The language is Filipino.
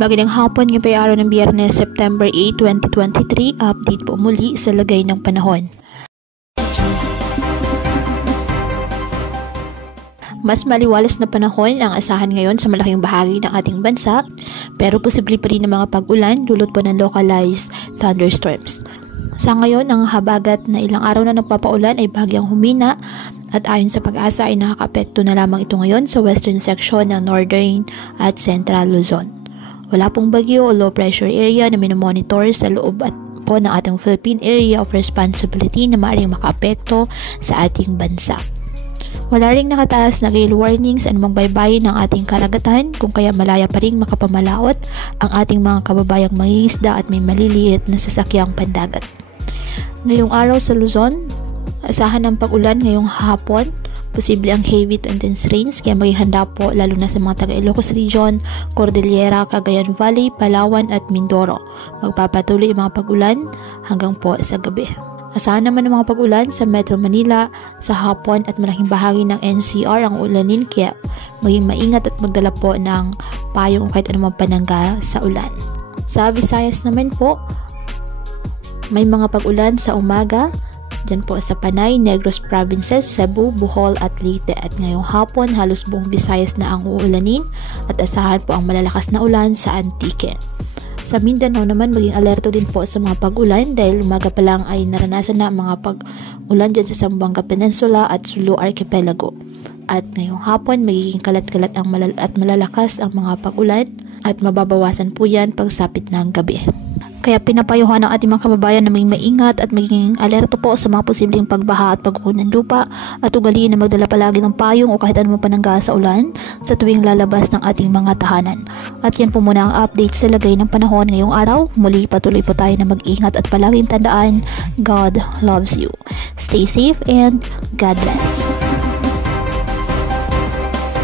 Magandang hapon, ngayon po ay araw ng Biyernes, September 8, 2023. Update po muli sa lagay ng panahon. Mas maliwalas na panahon ang asahan ngayon sa malaking bahagi ng ating bansa, pero posible pa rin ng mga pag-ulan dulot po ng localized thunderstorms. Sa ngayon, ang habagat na ilang araw na nagpapaulan ay bagyang humina at ayon sa Pag-asa ay nakakaapekto na lamang ito ngayon sa western section ng Northern at Central Luzon. Wala pong bagyo o low pressure area na minomonitor sa loob at po ng ating Philippine Area of Responsibility na maaaring makaapekto sa ating bansa. Wala ring nakataas na gale warnings anumang baybayin ng ating karagatan, kung kaya malaya pa ring makapamalaot ang ating mga kababayang mangingisda at may maliliit na sasakyang pandagat. Ngayong araw sa Luzon, asahan ng pag-ulan ngayong hapon. Posible ang heavy to intense rains, kaya maging handa po lalo na sa mga taga Ilocos Region, Cordillera, Cagayan Valley, Palawan at Mindoro. Magpapatuloy ang mga pag-ulan hanggang po sa gabi. Asahan naman ang mga pag-ulan sa Metro Manila sa hapon at malaking bahagi ng NCR ang ulanin, kaya maging maingat at magdala po ng payong kahit anumang panangga sa ulan. Sa Visayas naman po, may mga pag-ulan sa umaga dyan po sa Panay, Negros Provinces, Cebu, Bohol at Leyte, at ngayong hapon halos buong Visayas na ang uulanin at asahan po ang malalakas na ulan sa Antique. Sa Mindanao naman, maging alerto din po sa mga pag-ulan dahil umaga pa lang ay naranasan na mga pag-ulan dyan sa Zamboanga Peninsula at Sulu Archipelago. At ngayong hapon, magiging kalat-kalat at malalakas ang mga pag-ulan at mababawasan po yan pagsapit ng gabi. Kaya pinapayuhan ng ating mga kababayan na may maingat at maging alerto po sa mga posibleng pagbaha at pagguho ng lupa, at ugaliin na magdala palagi ng payong o kahit anumang panangga sa ulan sa tuwing lalabas ng ating mga tahanan. At yan po muna ang update sa lagay ng panahon ngayong araw. Muli patuloy po tayo na mag-ingat at palaging tandaan, God loves you. Stay safe and God bless.